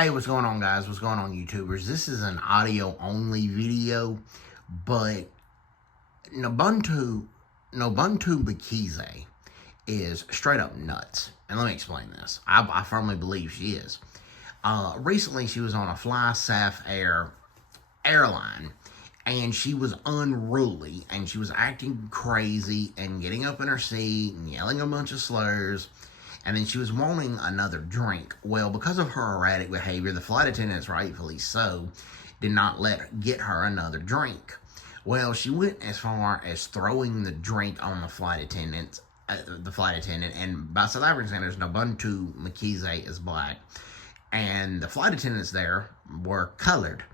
Hey, what's going on, guys? What's going on, YouTubers? This is an audio-only video, but Nobuntu Mkhize is straight up nuts. And let me explain this. I firmly believe she is. Recently, she was on a FlySaf Air airline, and she was unruly, and she was acting crazy and getting up in her seat and yelling a bunch of slurs. And then she was wanting another drink. Well, because of her erratic behavior, the flight attendants, rightfully so, did not get her another drink. Well, she went as far as throwing the drink on the flight attendant, and by South African standards, Nobuntu Mkhize is black, and the flight attendants there were colored,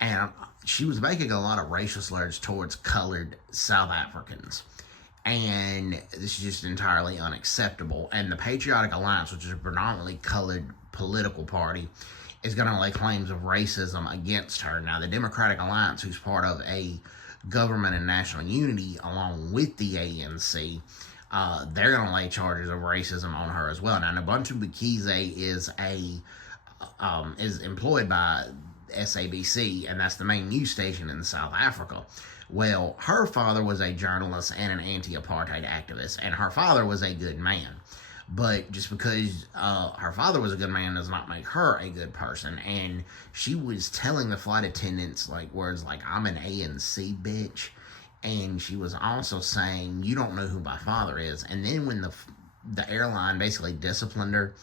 and she was making a lot of racial slurs towards colored South Africans. And this is just entirely unacceptable. And the Patriotic Alliance, which is a predominantly colored political party, is going to lay claims of racism against her. Now, the Democratic Alliance, who's part of a government and national unity along with the ANC, they're going to lay charges of racism on her as well. Now, Nobuntu Mkhize is employed by SABC, and that's the main news station in South Africa. Well, her father was a journalist and an anti-apartheid activist, and her father was a good man. But just because her father was a good man does not make her a good person. And she was telling the flight attendants words like, "I'm an ANC bitch." And she was also saying, "You don't know who my father is." And then when the airline basically disciplined her,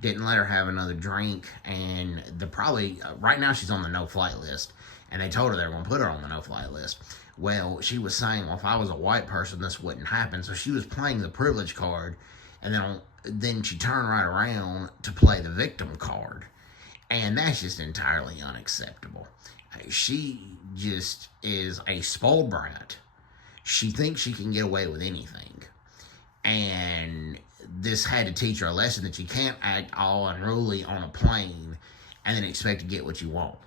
didn't let her have another drink, and right now she's on the no-flight list. And they told her they were going to put her on the no-flight list. Well, she was saying, well, if I was a white person, this wouldn't happen. So she was playing the privilege card, and then she turned right around to play the victim card. And that's just entirely unacceptable. She just is a spoiled brat. She thinks she can get away with anything. And this had to teach her a lesson that you can't act all unruly on a plane and then expect to get what you want.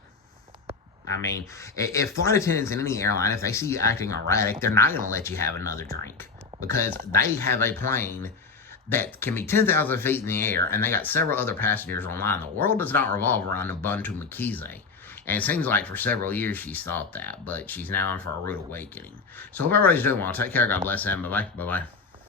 I mean, if flight attendants in any airline, if they see you acting erratic, they're not going to let you have another drink, because they have a plane that can be 10,000 feet in the air, and they got several other passengers online. The world does not revolve around Nobuntu Mkhize, and it seems like for several years she's thought that, but she's now in for a rude awakening. So hope everybody's doing well. Take care. God bless them. Bye-bye. Bye-bye.